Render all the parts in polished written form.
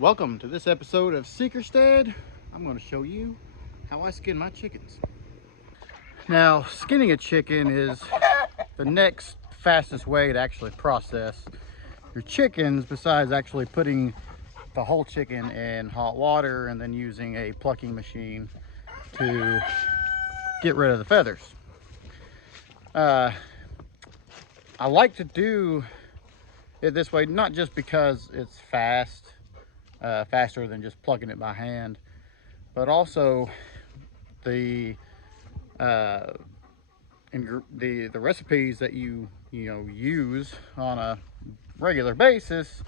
Welcome to this episode of Seekerstead. I'm going to show you how I skin my chickens. Now, skinning a chicken is the next fastest way to actually process your chickens, besides actually putting the whole chicken in hot water and then using a plucking machine to get rid of the feathers. I like to do it this way, not just because it's faster than just plucking it by hand, but also the the recipes that you use on a regular basis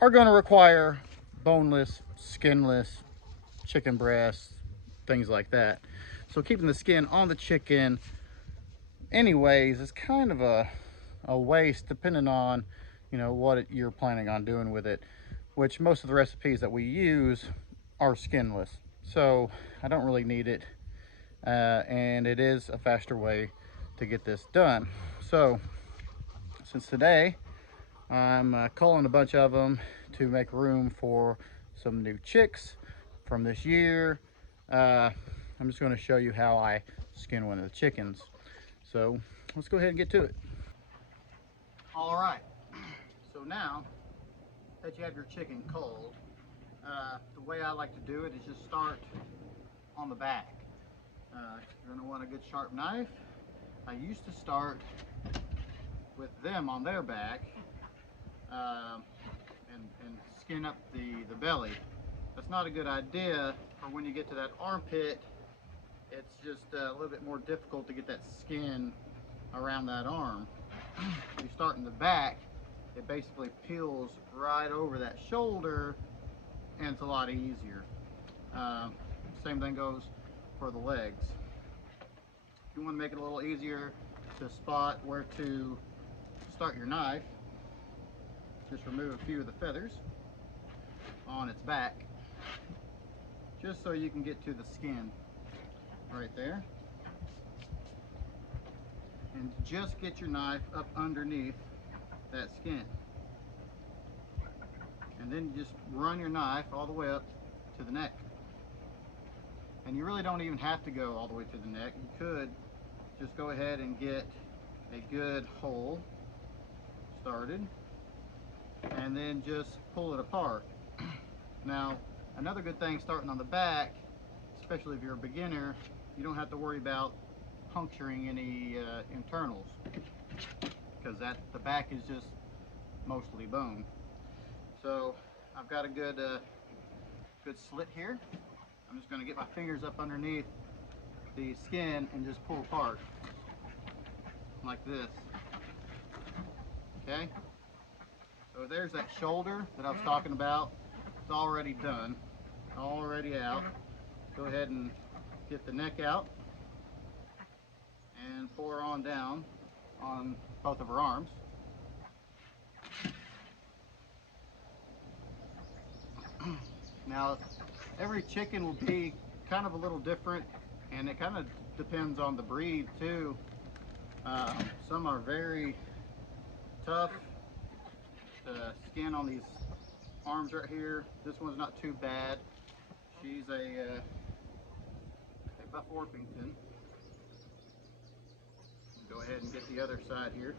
are going to require boneless, skinless chicken breasts, things like that. So keeping the skin on the chicken anyways is kind of a waste, depending on what you're planning on doing with it, which most of the recipes that we use are skinless, so I don't really need it. And it is a faster way to get this done. So since today I'm culling a bunch of them to make room for some new chicks from this year, I'm just going to show you how I skin one of the chickens. So let's go ahead and get to it. All right, so now that you have your chicken culled, the way I like to do it is just start on the back. You're going to want a good sharp knife. I used to start with them on their back, um, and skin up the belly. That's not a good idea for when you get to that armpit. It's just a little bit more difficult to get that skin around that arm. If you start in the back, it basically peels right over that shoulder, and it's a lot easier. Uh, Same thing goes for the legs. If you want to make it a little easier to spot where to start your knife, just remove a few of the feathers on its back, just so you can get to the skin right there. And just get your knife up underneath that skin. And then you just run your knife all the way up to the neck. And you really don't even have to go all the way to the neck. You could just go ahead and get a good hole started and then just pull it apart. Now, another good thing starting on the back, especially if you're a beginner, you don't have to worry about puncturing any internals, because the back is just mostly bone. So I've got a good slit here. I'm just going to get my fingers up underneath the skin and just pull apart like this. Okay, so there's that shoulder that I was talking about. It's already done, already out. Go ahead and get the neck out and pull her on down on both of her arms. Now, every chicken will be kind of a little different, and it kind of depends on the breed too. Some are very tough to skin on these arms right here. This one's not too bad. She's a Buff Orpington. Go ahead and get the other side here.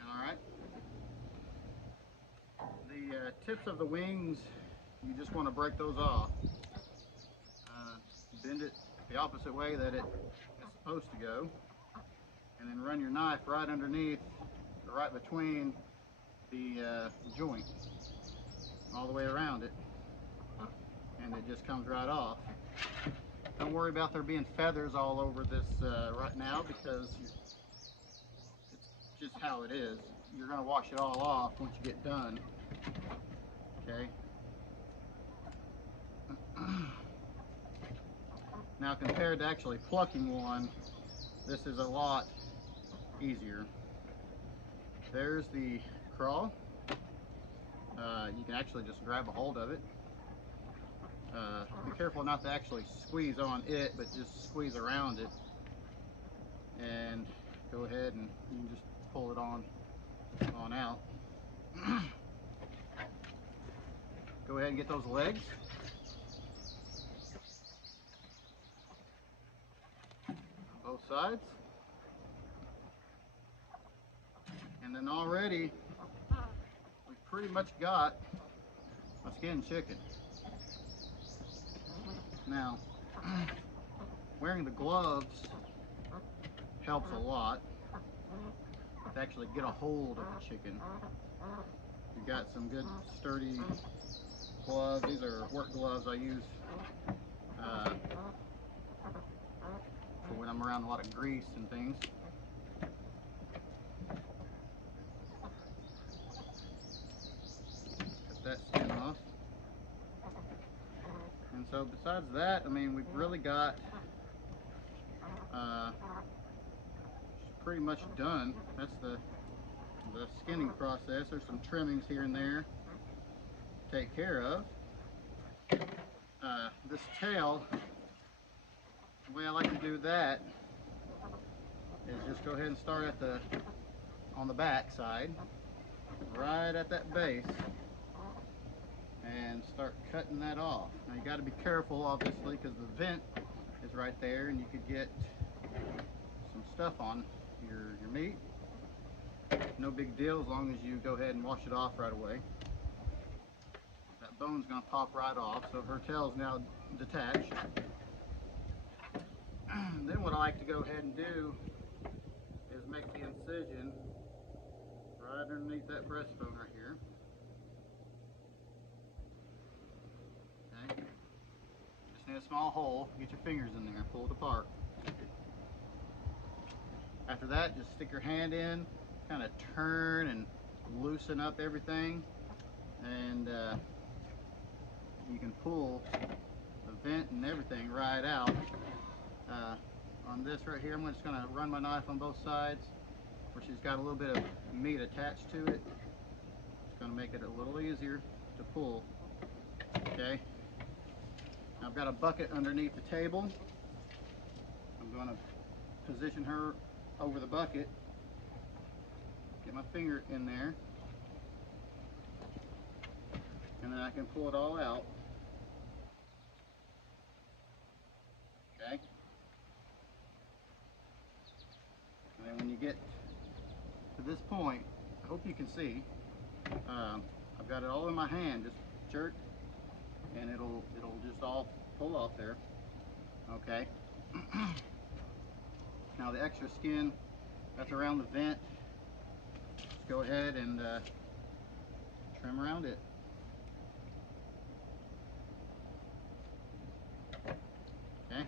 All right. The tips of the wings, you just want to break those off. Bend it the opposite way that it is supposed to go, and then run your knife right underneath, right between the joint, all the way around it, and it just comes right off. Don't worry about there being feathers all over this right now, because it's just how it is. You're going to wash it all off once you get done. Okay. Now, compared to actually plucking one, this is a lot easier. There's the craw. You can actually just grab a hold of it. Be careful not to actually squeeze on it, but just squeeze around it. And go ahead and you can just pull it on out. Go ahead and get those legs. Both sides. And then already we've pretty much got a skinned chicken. Now, wearing the gloves helps a lot to actually get a hold of the chicken. You've got some good sturdy gloves. These are work gloves I use for when I'm around a lot of grease and things. Cut that skin off. And so besides that, I mean, we've really got pretty much done. That's the skinning process. There's some trimmings here and there to take care of. This tail, the way I like to do that is just go ahead and start at on the back side, right at that base, and start cutting that off. Now you got to be careful, obviously, because the vent is right there, and you could get some stuff on your meat. No big deal as long as you go ahead and wash it off right away. That bone's going to pop right off, so her tail's now detached. Then what I like to go ahead and do is make the incision right underneath that breastbone right here. Okay. Just need a small hole. Get your fingers in there, pull it apart. After that, just stick your hand in, kind of turn and loosen up everything, and you can pull the vent and everything right out. On this right here, I'm just going to run my knife on both sides where she's got a little bit of meat attached to it. It's going to make it a little easier to pull. Okay. Now I've got a bucket underneath the table. I'm going to position her over the bucket. Get my finger in there. And then I can pull it all out. Okay. And then when you get to this point, I hope you can see, I've got it all in my hand. Just jerk, and it'll just all pull off there. Okay. Now the extra skin that's around the vent, just go ahead and trim around it. Okay.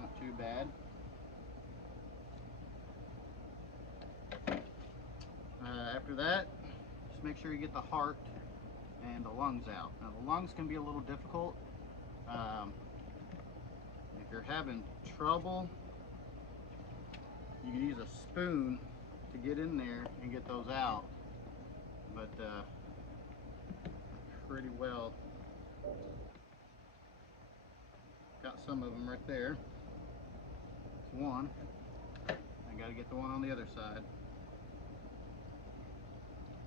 Not too bad. After that, just make sure you get the heart and the lungs out. Now the lungs can be a little difficult. If you're having trouble, you can use a spoon to get in there and get those out. But pretty well got some of them right there. That's one. I got to get the one on the other side.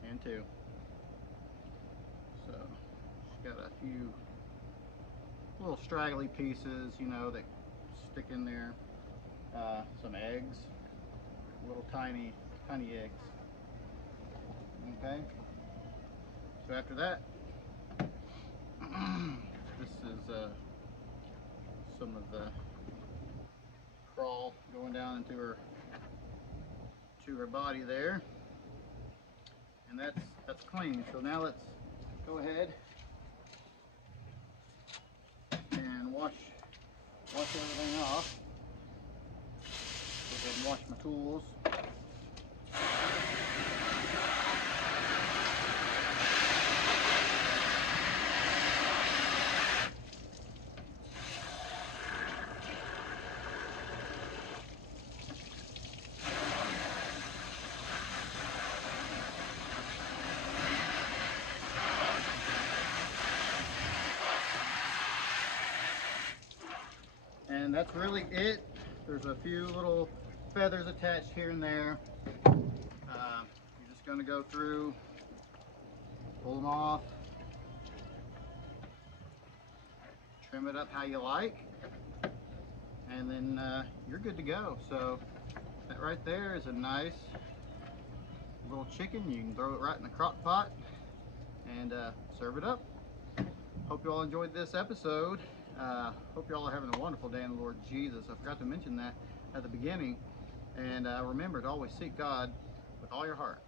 And two. So she's got a few little straggly pieces, you know, that stick in there. Some eggs, little tiny eggs. Okay. So after that, this is some of the crawl going down into her body there. And that's clean. So now let's go ahead and wash everything off. Go ahead and wash my tools. that's really it. There's a few little feathers attached here and there. You're just going to go through, pull them off, trim it up how you like, and then you're good to go. So that right there is a nice little chicken. You can throw it right in the crock pot and serve it up. Hope you all enjoyed this episode. Hope you all are having a wonderful day in the Lord Jesus. I forgot to mention that at the beginning. And remember to always seek God with all your heart.